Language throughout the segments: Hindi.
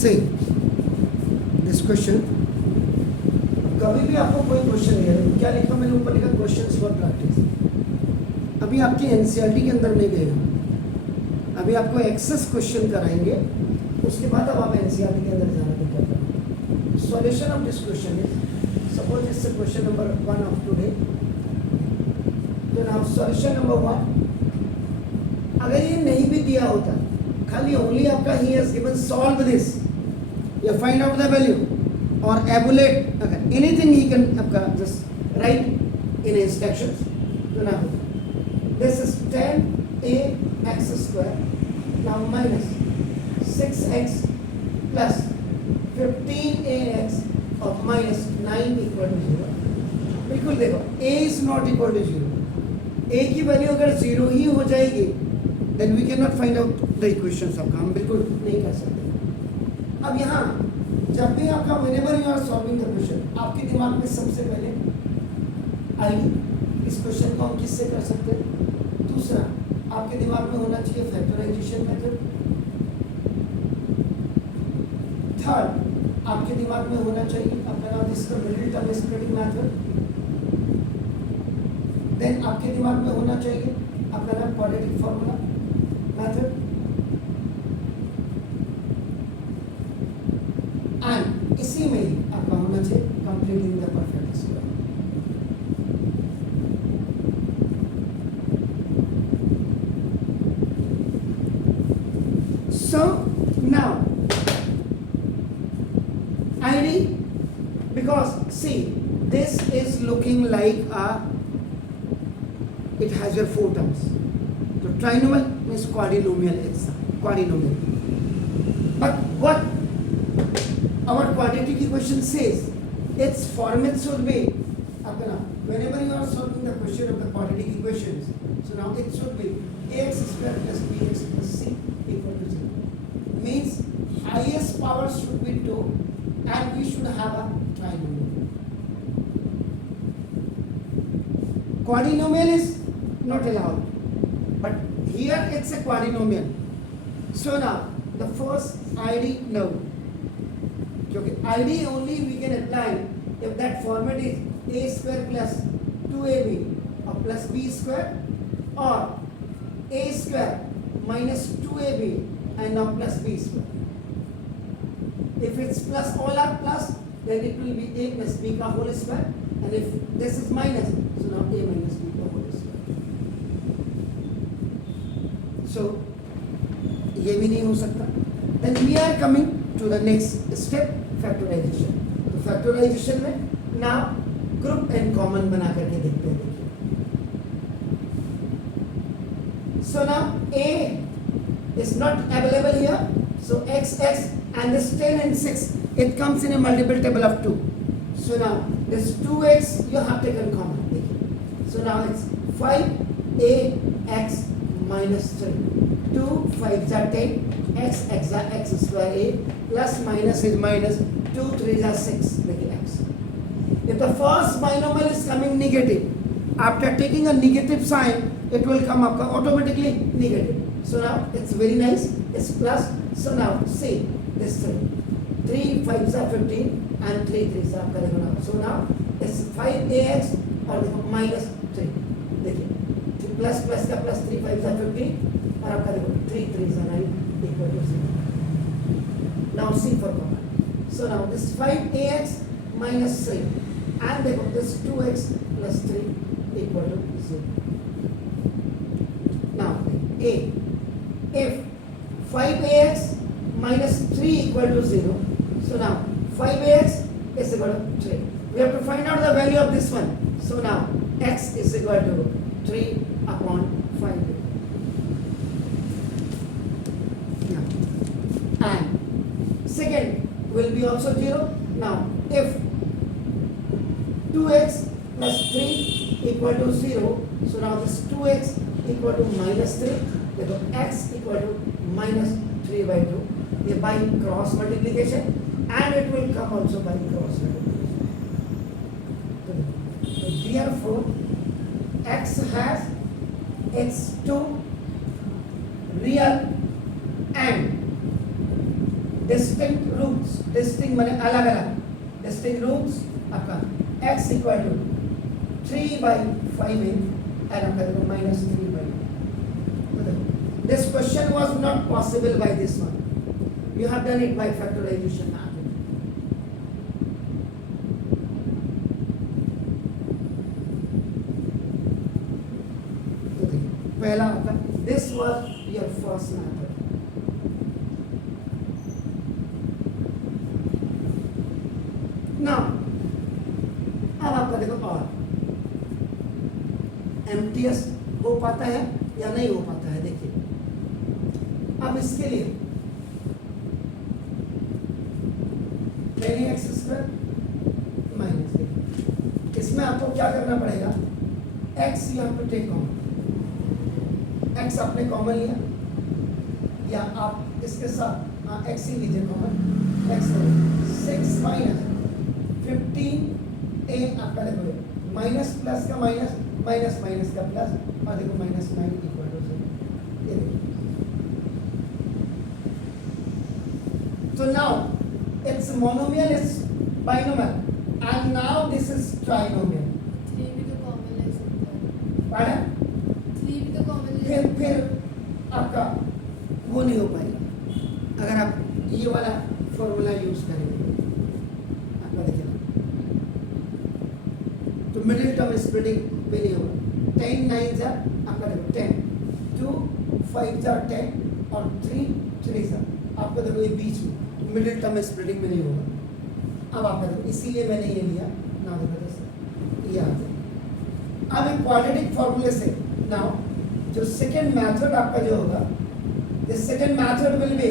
से दिस क्वेश्चन, कभी भी आपको कोई क्वेश्चन दिया है, क्या लिखा मैंने ऊपर लिखा क्वेश्चंस फॉर प्रैक्टिस। अभी आपके एनसीईआरटी के अंदर नहीं गए हम, अभी आपको एक्सेस क्वेश्चन कराएंगे, उसके बाद अब आप एनसीईआरटी के अंदर जाना दिक्कत। Solution of this question is, suppose it's question number 1 of today, तो नाउ सॉल्यूशन नंबर 1, अगर ये नहीं भी दिया होता, खाली ओनली आपका he has given solve this या फाइंड आउट द वैल्यू और एबुलेट, अगर एनीथिंग ही कैन आपका जस्ट राइट इन इंस्ट्रक्शंस। तो ना this is 10ax square now minus 6x plus 15ax और माइनस 9 इक्वल टू 0। बिल्कुल देखो a is not equal to 0, a की वैल्यू अगर 0 ही हो जाएगी then we can not find out the equations of, हम बिल्कुल नहीं कर सकते। अब यहाँ जब भी आपका whenever you are solving the question, आपके दिमाग में सबसे पहले आएगी इस क्वेश्चन को हम किससे कर सकते हैं। दूसरा आपके दिमाग में होना चाहिए फैक्टराइजेशन मेथड। थर्ड आपके दिमाग में होना चाहिए अपना नाम इसका मिडिल टर्म स्प्लिटिंग मेथड। देन आपके दिमाग में होना चाहिए अपना नाम क्वाड्रेटिक फॉर्मूला मेथड। एंड इसी में ही आपका होना चाहिए completing the perfect square. So now ID, because see this is looking like a, it has your 4 terms, so trinomial means quadrinomial, it's quadrinomial, but what our quadratic equation says, its format should be apna, whenever you are solving the question of the quadratic equations, so now it should be ax square plus bx plus c equal to 0, means highest power should be 2 and we should have a trinomial. Quadrinomial is not allowed, but here it's a quadrinomial. So now the first ID now, क्योंकि ID only we can apply if that format is a square plus 2ab or plus b square, or a square minus 2ab and now plus b square. If it's plus, all are plus, then it will be a plus b ka whole square, and if this is minus, so now a minus b ka whole square. So ये भी नहीं हो सकता। Then we are coming to the next step, factorization. तो factorization में now group and common बना करके देखते हैं। So now a is not available here, so x and this 10 and 6, it comes in a multiple table of 2. So now this 2x you have taken common. So now it's 5ax minus 3. 2 5s are 10, x are x square a, plus minus is minus, 2 3s are 6. X. If the first binomial is coming negative, after taking a negative sign, it will come up automatically negative. So now it's very nice, it's plus. So now see this 3 5s are 15 and 3 3s are correct now. So now it's 5ax और देखो minus 3, देखिए प्लस प्लस का प्लस 3 5s are 15 और आपका देखो 3 3s are 9 equal to 0. Now C for common. So now this 5ax minus 3 and देखो this 2x plus 3 equal to 0. Now A, if 5ax minus 3 equal to 0, so now 5ax is equal to 3. We have to find out the value of this one. So now x is equal to 3 upon 5. And second will be also 0. Now if 2x plus 3 equal to 0, so now this 2x equal to minus 3, देखो x equal to minus 3 by 2, ये by cross multiplication, and it will come also by cross multiplication. So therefore x has its 2 real and distinct roots, distinct माने अलग अलग, डिस्टिंक्ट रूट्स आपका x इक्वल टू 3/5 है एंड आपका देखो -3/2. This question was not possible by this one. You have done it by factorization method. पहला आपका this was your first method. Now अब आपका देखो और MTS हो पाता है या नहीं हो पाता है. देखिए अब इसके लिए x स्क्वायर माइनस, इसमें आपको क्या करना पड़ेगा, x you have to take common, x आपने कॉमन लिया या आप इसके साथ x ही लीजिए कॉमन, x 6 माइनस 15 a आपका देखो माइनस प्लस का माइनस, माइनस माइनस का प्लस, और देखो -9 equal to 0. So now it's monomial is binomial and now this is trinomial. 3 भी तो कॉमन ले सकते हैं. पढ़ा? 3 भी तो कॉमन ले सकते हैं. फिर आपका वो नहीं हो पाएगा अगर आप ये वाला फॉर्मूला यूज करेंगे. आपका देखिए तो मिडिल टर्म स्प्लिटिंग में नहीं होगा. 10 9 जा आपका देखो 10, 2 5 जा 10 और 3 3 जा आपका देखो ये बीच में मिडिल टर्म स्प्लिटिंग में नहीं होगा. अब आपका देखो इसीलिए मैंने ये लिया ना, देखो ये आ जाए. अब एक क्वाड्रेटिक फॉर्मूले से नाउ जो सेकेंड मेथड आपका जो होगा, this second method will be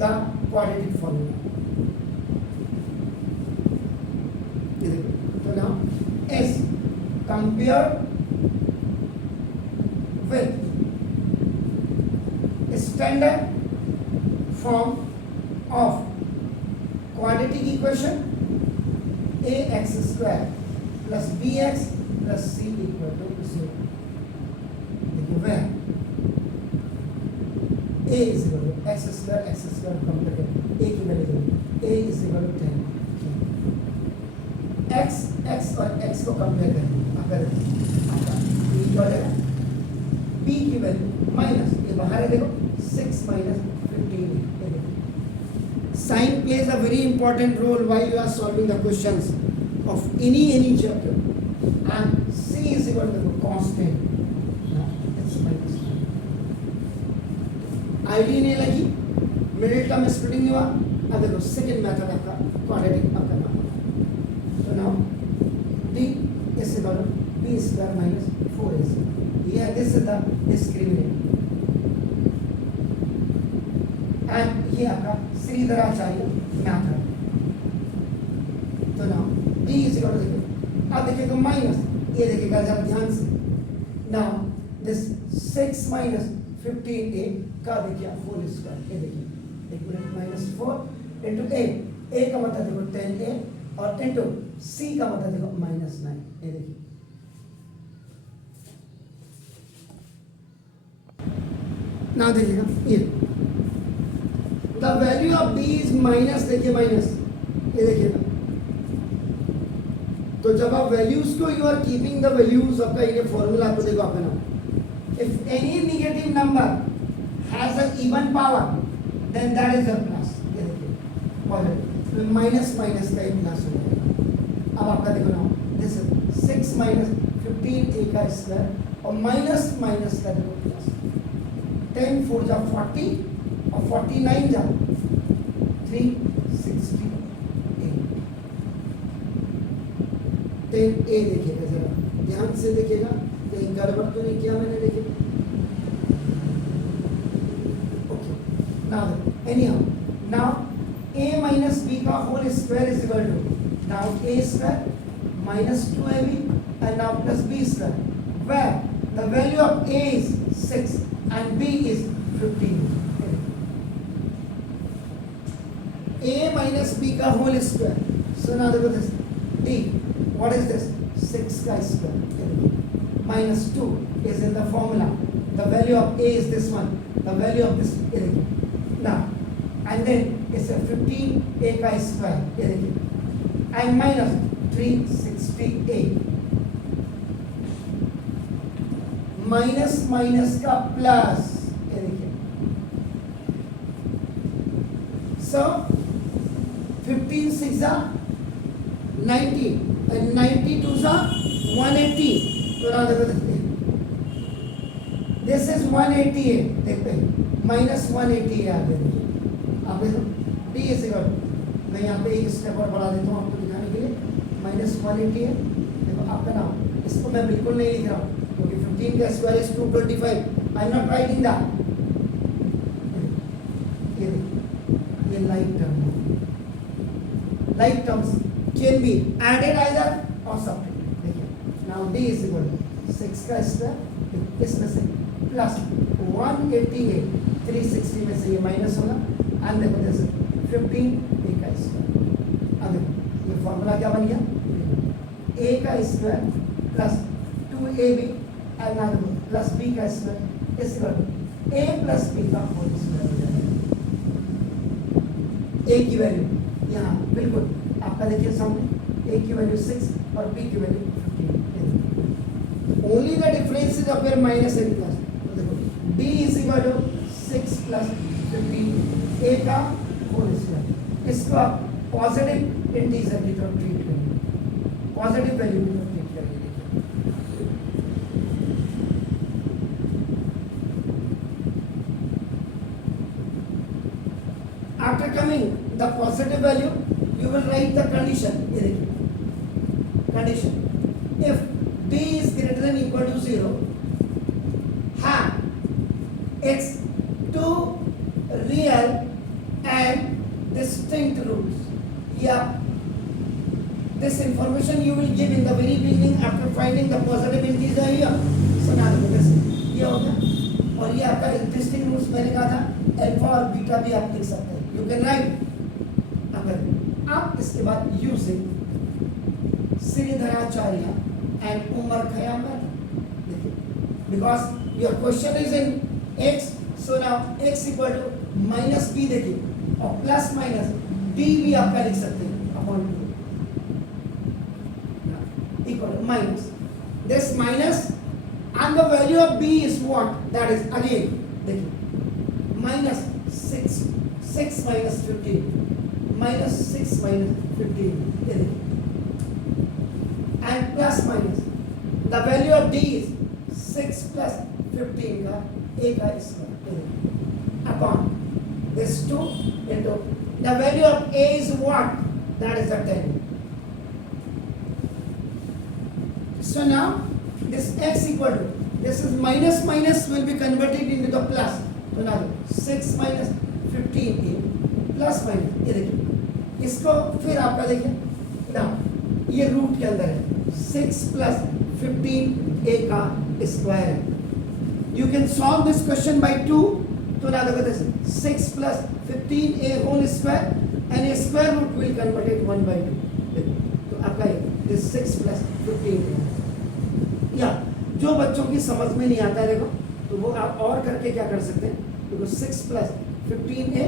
the quadratic formula. ये देखो तो now s compare with standard form of quadratic equation ax square plus bx plus c equal to 0. देखिए where a is equal to x square compare करें a की value a is equal to 10. x और x को कंपेयर करें अगर b क्या है, b की वैल्यू माइनस, ये बाहर है देखो 6 minus 15. Sign plays a very important role while you are solving the questions of any chapter. And c is equal to constant. It's minus 9. ID नहीं लगी, middle term splitting नहीं हुआ. अब देखो second method आपका quadratic आपका नाम. So now d is equal to b square minus 4ac. Yeah, this is the discriminant. And ये आपका श्रीधराचार्य मेथड. तो now d is equal to, देखिए अब देखिएगा माइनस, ये देखिएगा जरा ध्यान से. नाउ दिस 6 माइनस 15a का देखिए 4 स्क्वायर, ये देखिए 1 मिनट -4 इनटू a का मतलब देखो 10a और इनटू c का मतलब देखो -9. ये देखिए नाउ देखिएगा ये the value of b is minus, देखिए माइनस, ये देखिएगा. तो जब आप वैल्यूज को you are keeping the values आपका ये फॉर्मूला आपको देखो आपका नाम, if any negative number has a even power then that is a plus. ये देखिए पॉजिटिव माइनस माइनस का एक प्लस हो जाएगा. अब आपका देखो नाउ दिस 6 माइनस 15a का स्क्वायर और माइनस माइनस का देखो प्लस. 10 4 जा 40 और 49 जा 368. 10a देखिएगा जरा ध्यान से देखिएगा, कहीं गड़बड़ तो नहीं किया मैंने. देखिए okay now anyhow now a minus b का whole square is equal to now a square minus 2ab and now plus b square where the value of a is 6 and b is 15. a minus b का whole square. So now look at this. d. What is this? 6 का square. Minus 2 is in the formula. The value of a is this one. The value of this. Now, and then इसे 15a का स्क्वायर, ये देखिए, एंड माइनस 368, माइनस माइनस का प्लस, ये देखिए, सो 15 6 90 and 92 180, तो ना देखो देखते हैं, दिस इज 188, देखते हैं माइनस 180 है आगे, आप देखो डी इज इक्वल, मैं यहाँ पे एक स्टेप और बढ़ा देता हूँ आपको दिखाने के लिए, माइनस 180 है, देखो आपका नाम, इसको मैं बिल्कुल नहीं लिख रहा हूँ क्योंकि 15 का square is 225, I am not writing that, ये like term, like terms can be added either or subtracted, देखिए, now d is equal to 6 का स्क्वायर, इसमें से प्लस 188, 360 में से ये माइनस होगा, एंड देखो जैसे 15 a का स्क्वायर, अब देखो ये फॉर्मूला क्या बन गया, a का square plus 2ab and now देखो प्लस b का square is equal to a plus b का होल स्क्वायर हो जाएगा, a की वैल्यू यहाँ बिल्कुल आपका देखिए सामने, a की वैल्यू 6 और b की value 15, only the difference is appear minus and plus, तो देखो d is equal to 6 plus 15 a का होल स्क्वायर, इसको आप पॉजिटिव इंटीजर की तरफ ट्रीट करेंगे, पॉजिटिव वैल्यू की तरफ ट्रीट करेंगे, देखिए, after coming the positive value, you will write the condition, ये देखिए, condition, if b is greater than equal to 0, have its two real and distinct roots, yeah, this information you will give in the very beginning after finding the positive integer here, so now look at this, ये हो गया, और ये आपका distinct roots मैंने कहा था, अल्फा और बीटा भी आप लिख सकते हैं, you can write, अब इसके बाद using Shridharacharya and Omar Khayyam, because your question is in x, so now x equal to minus b, देखिए, और प्लस माइनस d भी आपका लिख सकते हैं upon 2 equal to minus this minus and the value of b is what, that is again देखिए minus 6 minus 15 minus 6 minus 15 and plus minus the value of d is 6 plus 15 का a का square upon this 2 into the value of a is what, that is the 10, so now this x equal to, this is minus minus will be converted into the plus, so now 6 minus 15a plus minus, ये देखिए, इसको फिर आपका देखिए ना, ये रूट के अंदर है, 6 प्लस 15a का स्क्वायर है, you can solve this question by 2, तो ना देखो this 6 plus 15a whole square and a square root will convert it 1/2, तो आपका ये दिस 6 प्लस 15a, या जो बच्चों की समझ में नहीं आता है देखो, तो वो आप और करके क्या कर सकते हैं, देखो 6 प्लस 15a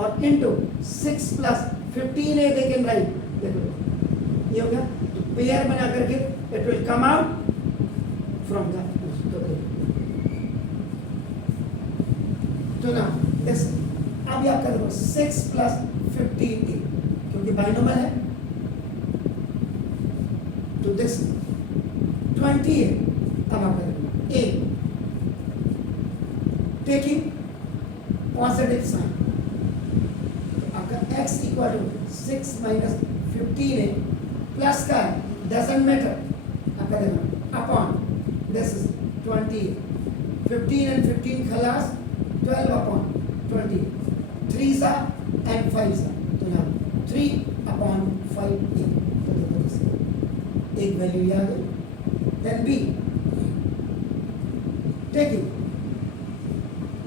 और into 6 plus 15a they can write, देखो ये हो गया, तो पेयर बना करके it will come out from the, तो ना दिस, अब ये आपका देखो 6 प्लस 15a क्योंकि बाइनोमियल है, तो दिस 20 है, अब आपका देखो a taking positive sign, x equal to 6 minus 15 plus का डजंट मैटर, आपका देखो अपॉन दिस इज 20, 15 एंड 15 खलास, 12 अपॉन 20, 3 सा एंड 5 सा, तो ना 3 अपॉन 5a, तो देखो एक वैल्यू ये आ गई, then b taking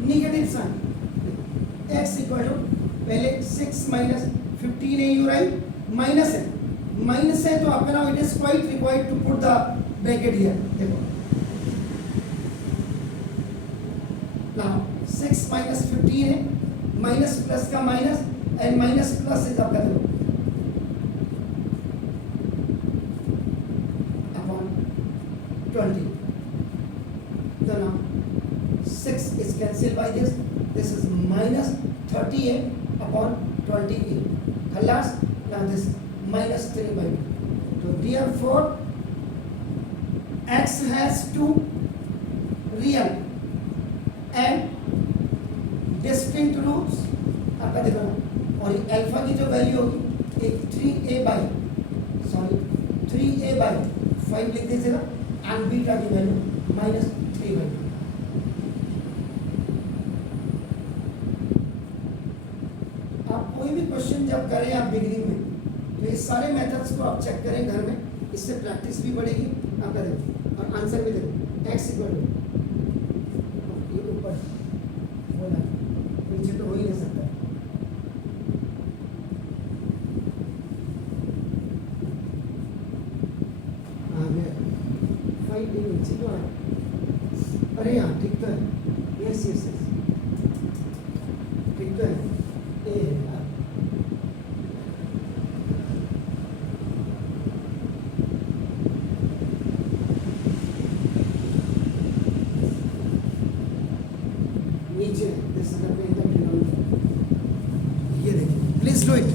negative sign, x equal to पहले 6 minus 15a you right, minus है तो आपका now it is quite required to put the bracket here, देखो नाउ 6 माइनस 15 है, माइनस प्लस का minus and minus plus is आपका देखो upon 20. So now 6 is cancelled by this. This is minus 30a upon 20a. Khalas. Now this minus 3 by 2. So therefore x has two real and distinct roots. आपका देखो ना, और अल्फा की जो वैल्यू होगी एक 3a बाई 5 लिख दीजिएगा एंड बीटा की वैल्यू माइनस 3 बाई 2. आप कोई भी क्वेश्चन जब करें आप बिगिनिंग में तो ये सारे मेथड्स को आप चेक करें घर में, इससे प्रैक्टिस भी बढ़ेगी आपका देखो और आंसर भी देखो एक्स इक्वल ये ऊपर बोला नीचे तो हो ही नहीं सकता. नीचे तो है, अरे यहाँ ठीक तो है, यस यस यस ठीक तो है, ए नीचे दिस इज द ये देखिए प्लीज डू इट.